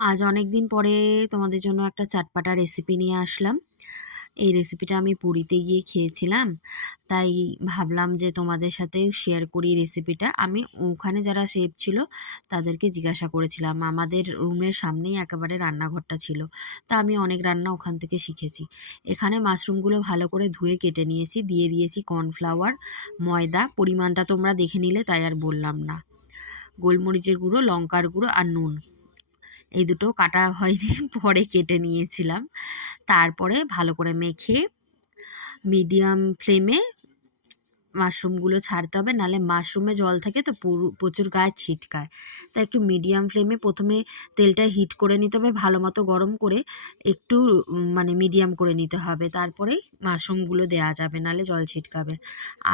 আজ অনেক দিন পরে তোমাদের জন্য একটা চাটপাটা রেসিপি নিয়ে আসলাম। এই রেসিপিটা আমি পুরীতে গিয়ে খেয়েছিলাম, তাই ভাবলাম যে তোমাদের সাথে শেয়ার করি রেসিপিটা। আমি ওখানে যারা শেফ ছিল তাদেরকে জিজ্ঞাসা করেছিলাম, আমাদের রুমের সামনেই একেবারে রান্নাঘরটা ছিল, তা আমি অনেক রান্না ওখান থেকে শিখেছি। এখানে মাশরুমগুলো ভালো করে ধুয়ে কেটে নিয়েছি, দিয়ে দিয়েছি কর্নফ্লাওয়ার, ময়দা, পরিমাণটা তোমরা দেখে নিলে তাই আর বললাম না, গোলমরিচের গুঁড়ো, লঙ্কার গুঁড়ো আর নুন। এই দুটো কাটা হয়নি, পরে কেটে নিয়েছিলাম। তারপরে ভালো করে মেখে মিডিয়াম ফ্লেমে মাশরুমগুলো ছাড়তে হবে, নাহলে মাশরুমে জল থাকে তো প্রচুর গায়ে ছিটকায়। তাই একটু মিডিয়াম ফ্লেমে প্রথমে তেলটা হিট করে নিতে হবে, ভালো মতো গরম করে একটু মানে মিডিয়াম করে নিতে হবে, তারপরে মাশরুমগুলো দেওয়া যাবে, নাহলে জল ছিটকাবে।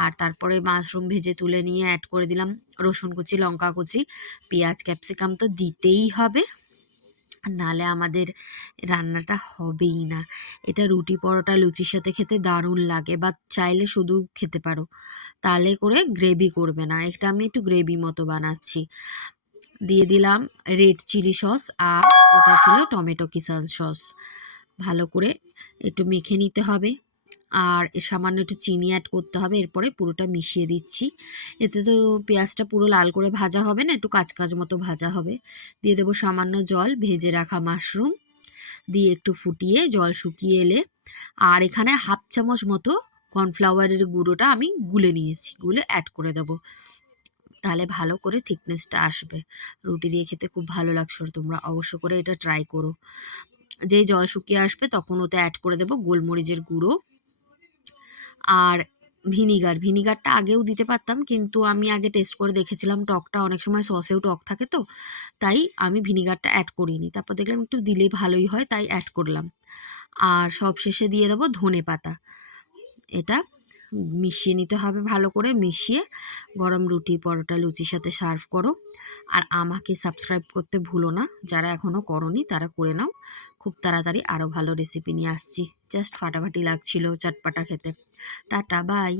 আর তারপরে মাশরুম ভেজে তুলে নিয়ে অ্যাড করে দিলাম রসুন কুচি, লঙ্কা কুচি, পেঁয়াজ, ক্যাপসিকাম তো দিতেই হবে, নালে আমাদের রান্নাটা হবেই না। এটা রুটি, পরোটা, লুচির সাথে খেতে দারুণ লাগে, বা চাইলে শুধু খেতে পারো, তাহলে করে গ্রেভি করবে না। এটা আমি একটু গ্রেভি মতো বানাচ্ছি। দিয়ে দিলাম রেড চিলি সস, আর ওটা ছিল টমেটো কিচান সস। ভালো করে একটু মেখে নিতে হবে, আর সামান্য একটু চিনি অ্যাড করতে হবে। এরপরে পুরোটা মিশিয়ে দিচ্ছি। এতে তো পেঁয়াজটা পুরো লাল করে ভাজা হবে না, একটু কাঁচ মতো ভাজা হবে। দিয়ে দেবো সামান্য জল, ভেজে রাখা মাশরুম দিয়ে একটু ফুটিয়ে জল শুকিয়ে এলে, আর এখানে হাফ চামচ মতো কর্নফ্লাওয়ারের গুঁড়োটা আমি গুলে নিয়েছি, গুলে অ্যাড করে দেবো, তাহলে ভালো করে থিকনেসটা আসবে। রুটি দিয়ে খেতে খুব ভালো লাগছে, তোমরা অবশ্য করে এটা ট্রাই করো। যেই জল শুকিয়ে আসবে তখন ওতে অ্যাড করে দেবো গোলমরিচের গুঁড়ো আর ভিনিগারটা আগেও দিতে পারতাম, কিন্তু আমি আগে টেস্ট করে দেখেছিলাম টকটা, অনেক সময় সসেও টক থাকে তো, তাই আমি ভিনিগারটা অ্যাড করিনি। তারপর দেখলাম একটু দিলেই ভালোই হয়, তাই অ্যাড করলাম। আর সব শেষে দিয়ে দেবো ধনে পাতা। এটা মিশিয়ে নিতে হবে, ভালো করে মিশিয়ে গরম রুটি, পরোটা, লুচির সাথে সার্ভ করো। আর আমাকে সাবস্ক্রাইব করতে ভুলো না, যারা এখনও করোনি তারা করে নাও। খুব তাড়াতাড়ি আরও ভালো রেসিপি নিয়ে আসছি। জাস্ট ফাটাফাটি লাগছিল চাটপাটা খেতে। Tata, by.